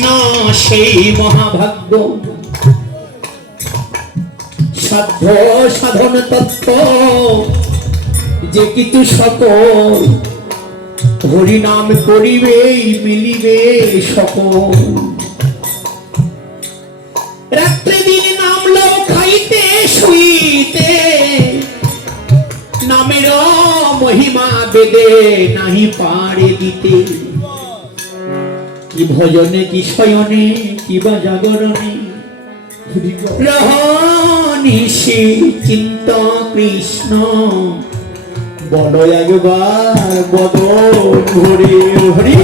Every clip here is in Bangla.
কৃষ্ণ সেই মহাভাগ্য? সাধ্য সাধন তত্ত্ব। যে কিছু সকল হরিনাম করিবেই মিলিবে সকল। রাত্রে দিন নামলো খাইতে শুইতে, নামের মহিমা বেদে নাহি পারে দিতে। কি ভজনে, কি শয়নে, কি বা জাগরণে রহনিশি চিন্ত কৃষ্ণ। বড় একবার বদল ঘুরে হরি।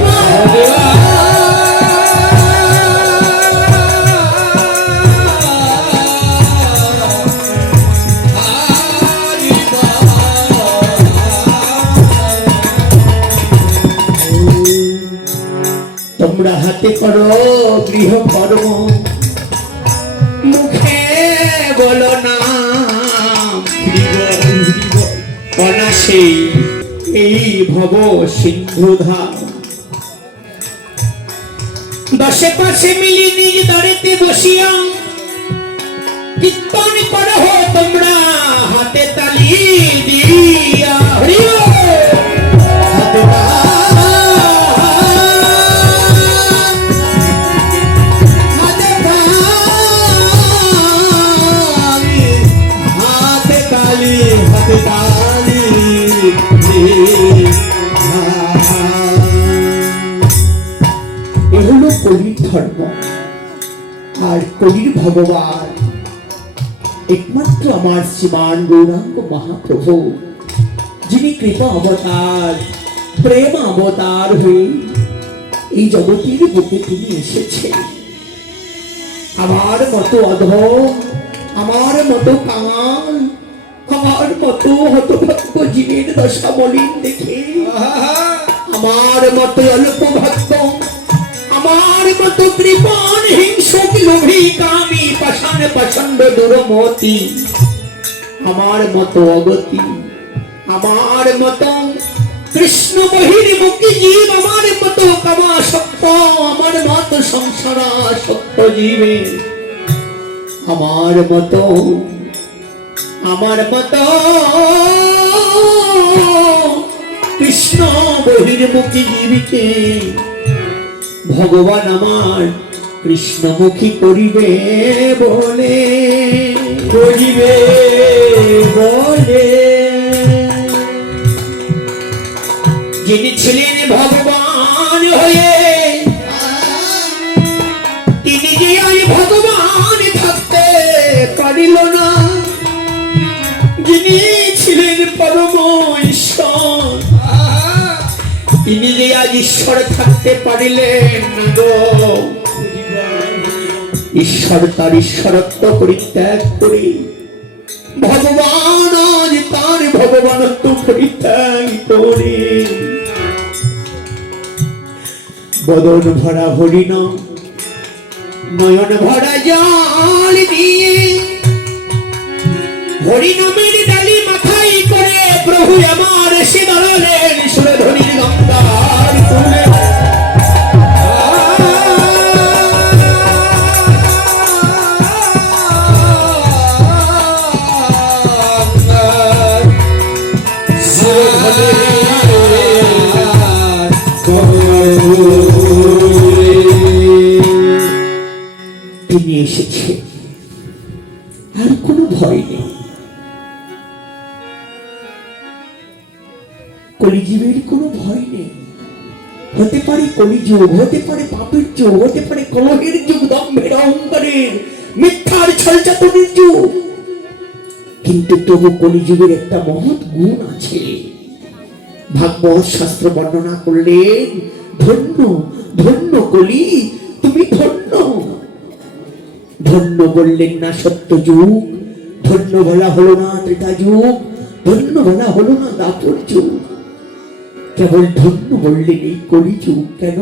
গৃহ কর্ম মুখে বলো না অনাসে এই ভব সিন্ধুধা দশে পাশে মিলি নিজ দরেতে বসিয়া কীর্তন করো তোমরা, হাতে তালি দিয়া। আমার যিনি কৃপা অবতার, প্রেম অবতার হয়ে এই জগতের বুকে আমার মতো অধম, আমার মতো কাঙাল আমার মতো হতভাগ্য জীবের দশা বলিন দেখে। আমার মতো অল্প ভাগ্য আমার মতো কৃপণ, হিংসুক, লোভী, কামি, পাষাণ পছন্দ দুরমতি। আমার মতো অগতি, আমার মতো কৃষ্ণ বহির্মুখী জীব, আমার মতো কামা সত্য, আমার মতো সংসারা সত্য জীবে। আমার মতো আমার মতো কৃষ্ণ বহির্মুখী জীবিকে ভগবান আমার কৃষ্ণমুখী করিবে বলে। করিবে বলে। যিনি ছিলেন ভগবান ঈশ্বর থাকতে পারিলেন ঈশ্বর তার ঈশ্বরত্ব পরিত্যাগ করে। ভগবান আজ তার ভগবানত্ব পরিত্যাগ করে। বদন ভরা হরিণ নয়ন ভরা জল দিয়ে। হরিনামের এসেছে। আর কোনো ভয় নেই। কলিজীবের কোনো ভয় নেই। হতে পারে কলিযুগ, হতে পারে পাপের যুগ, হতে পারে কলহের যুগ, দম্ভের অহংকারের, মিথ্যার ছলচাতনের যুগ। কিন্তু তবু কলিযুগের একটা মহৎ গুণ আছে। ভাগবত শাস্ত্র বর্ণনা করলেন, ধন্য ধন্য কলি, তুমি ধন্য। ধন্য বললেন না সত্য যুগ। ধন্য বলা হলো না ত্রেতা যুগ। ধন্য বলা হলো না দাপর যুগ। কেবল ধন্য বললেন এই কলি যুগ কেন?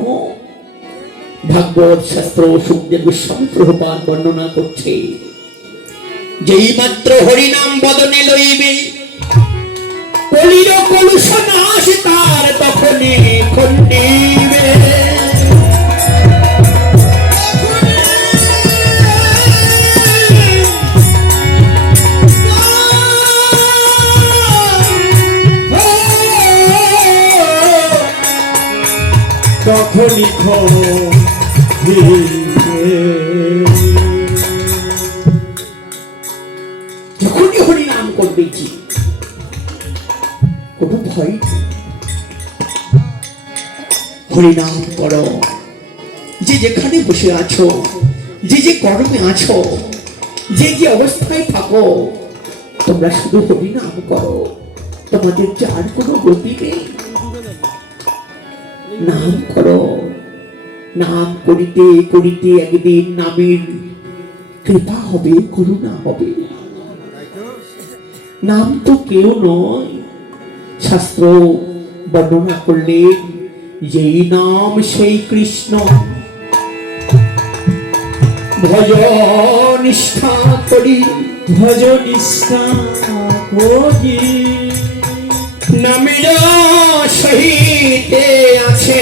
ভাগবত শাস্ত্র সুখদেব গোস্বামী প্রভুপাদ বর্ণনা করছে। যেই মাত্র হরিনাম বদনে লইবে, কলির কলুষ নাশ তার তখনই খণ্ডিবে যখনই হরি নাম করবেছি কোনো ভয়? নেই। করো। যে যেখানে বসে আছো, যে যে কর্মে আছো, যে যে অবস্থায় থাকো, তোমরা শুধু হরি নাম করো। তোমাদের যার কোনো গতি নেই। নাম করো। নাম করিতে করিতে একদিন নামের কৃপা হবে, করুণা হবে। নাম তো কেউ নয়, শাস্ত্র বর্ণনা করলেন যেই নাম সেই কৃষ্ণ। ভজ নিষ্ঠা করি ভজ নিষ্ঠা করি। নামের সহিতে আছে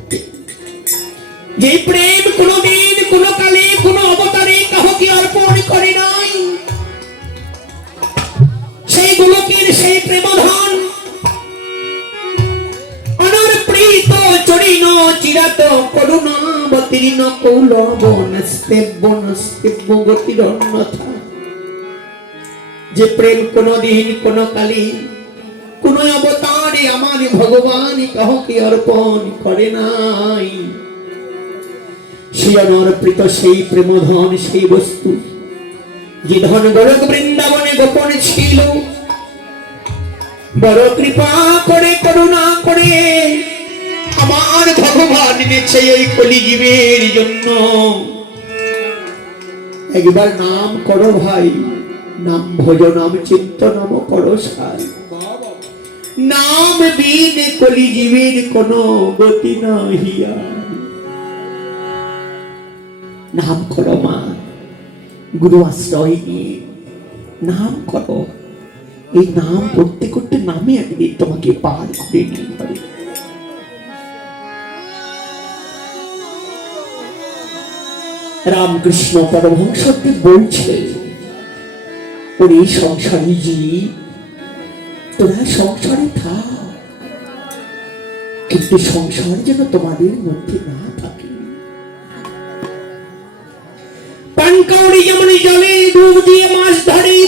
যে প্রেম কোনদিন কোন কালে, কোন অবতারে কাহকে অর্পণ করে নাই। সেই গোলকের সেই প্রেমধন অনর্প্রীত চরিণ চিরাত করুণাবতীর্ণ যে প্রেম কোনদিন কোন কালে, কোন অবতারে আমার ভগবান কাহকে অর্পণ করে নাই। সেই অনর্পিত সেই প্রেমধন, সেই বস্তু, যে ধন গোলক বৃন্দাবনে গোপন ছিল। বড় কৃপা করে, করুণা করে, আমার ভগবান নেছে এই কলিজীবের জন্য। একবার নাম করো ভাই, নাম ভজ, নাম চিন্তনম করো সাই। নাম বিন কলিজীবের কোন গতি নাহিয়া। নাম করো মা। গুরু আশ্রয় নিয়ে নাম করো। এই নাম করতে করতে নামে একদিন তোমাকে পার করে নিয়ে হবে। রামকৃষ্ণ পরমহংসদেব বলছে, ওরে সংসারী জীব, তোরা সংসারে থাক। কিন্তু সংসার যেন তোমাদের মধ্যে না থাকে। পানকৌড়ি যেমন জলে ডুব দিয়ে মাছ ধরে।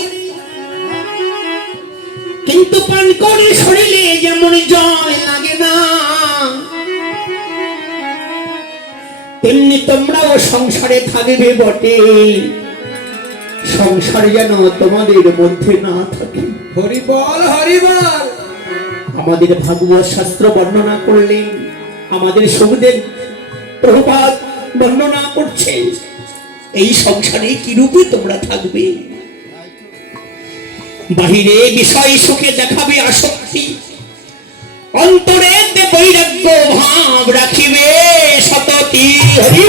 কিন্তু পানকৌড়ি শরীরে যেমন জল লাগে না। তেমনি তোমরাও সংসারে থাকবে বটে। সংসার যেন তোমাদের মধ্যে না থাকে। হরি বল হরি বল আমাদের ভাগবত শাস্ত্র বর্ণনা করলেন আমাদের সুখদেব প্রভুপাত বর্ণনা করছে। এই সংসারে কি রূপে তোমরা থাকবে? বাহিরে বিষয় সুখে দেখাবে আসক্তি। অন্তরে বৈরাগ্য, ভাব রাখিবে, সততি হরি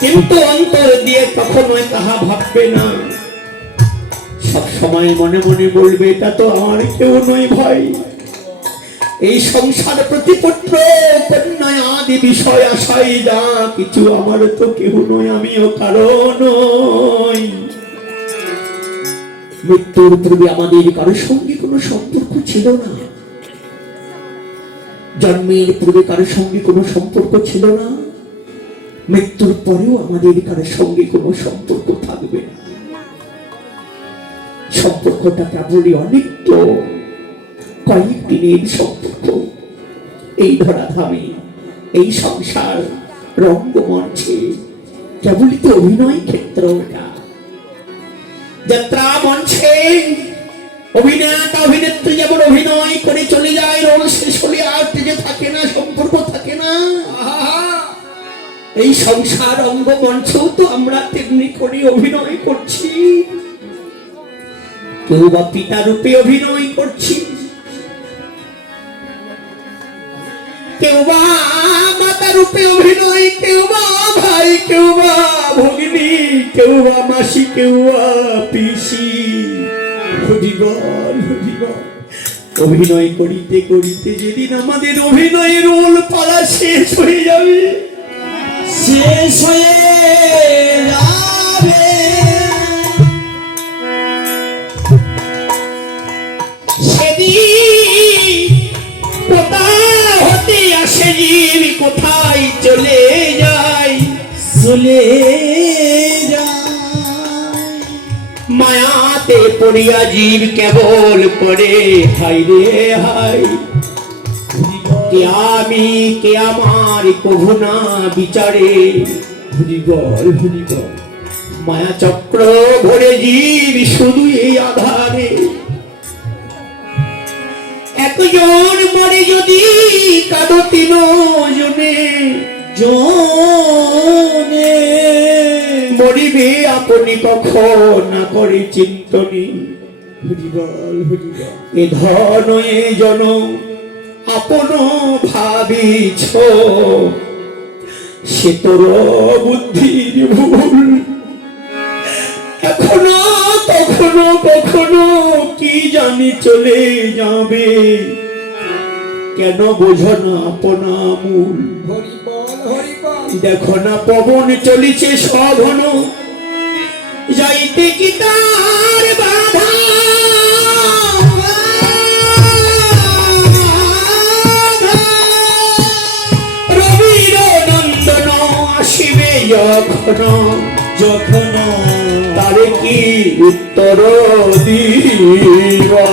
কিন্তু অন্তর দিয়ে কখনোই তাহা ভাববে না। সব সময় মনে মনে বলবে, এটা তো আমার কেউ নয় ভাই। এই সংসার প্রতিপত্র আদি বিষয় আশাই যা, কিছু আমার তো কেউ নয়, আমিও কারণ মৃত্যুর পূর্বে আমাদের কারোর সঙ্গে কোনো সম্পর্ক ছিল না। জন্মের পূর্বে কারোর সঙ্গে কোনো সম্পর্ক ছিল না? মৃত্যুর পরেও আমাদের কারোর সঙ্গে কোনো সম্পর্ক থাকবে না। সম্পর্কটা কেবলই অনিত্য। কয়েক দিনের সম্পর্ক। এই ধরাধামে এই সংসার, রঙ্গমঞ্চে কেবলই তো অভিনয় ক্ষেত্র যাত্রা মঞ্চে অভিনেতা অভিনেত্রী যেমন অভিনয় করে চলে যায়, রোল শেষ হলে আর যে থাকে না, সম্পর্ক থাকে না। এই সংসার অঙ্গমঞ্চেও তো আমরা তেমনি করে অভিনয় করছি। কেউ বা পিতা রূপে অভিনয় করছি। কেউ বা মাতা রূপে অভিনয়, কেউ বা ভাই, কেউ বা ভগিনী, কেউ বা মাসি, কেউ বা পিসি। হরিবল হরিবল অভিনয় করিতে করিতে যেদিন আমাদের অভিনয়ের রোল পালা শেষ হয়ে যাবে। শেষ হয়ে যাবে। সেদিন কোথা হতে আসে কোথায় চলে যায়? চলে পড়িয়া জীব কেবল পড়ে। হাই রে হাই কে আমি, কে আমার, কভু না বিচারে। মায়া চক্র ভরে জীব শুধু এই আধারে। একজন মরে যদি কাদো তিন জনে জনে। মরিবে আপনি কখন করে চিন্তনী? এ ধন এ জন আপন ভাবিছ? সে তোর বুদ্ধির ভুল। এখনও কখনো কখনো কি জানি চলে যাবে? কেন বোঝো না আপনা মূল? হরিবল দেখো না পবন চলিছে সঘন যাইতে কি তার বাধা। আসিবে যখন যখন তারে কি উত্তর দিবা?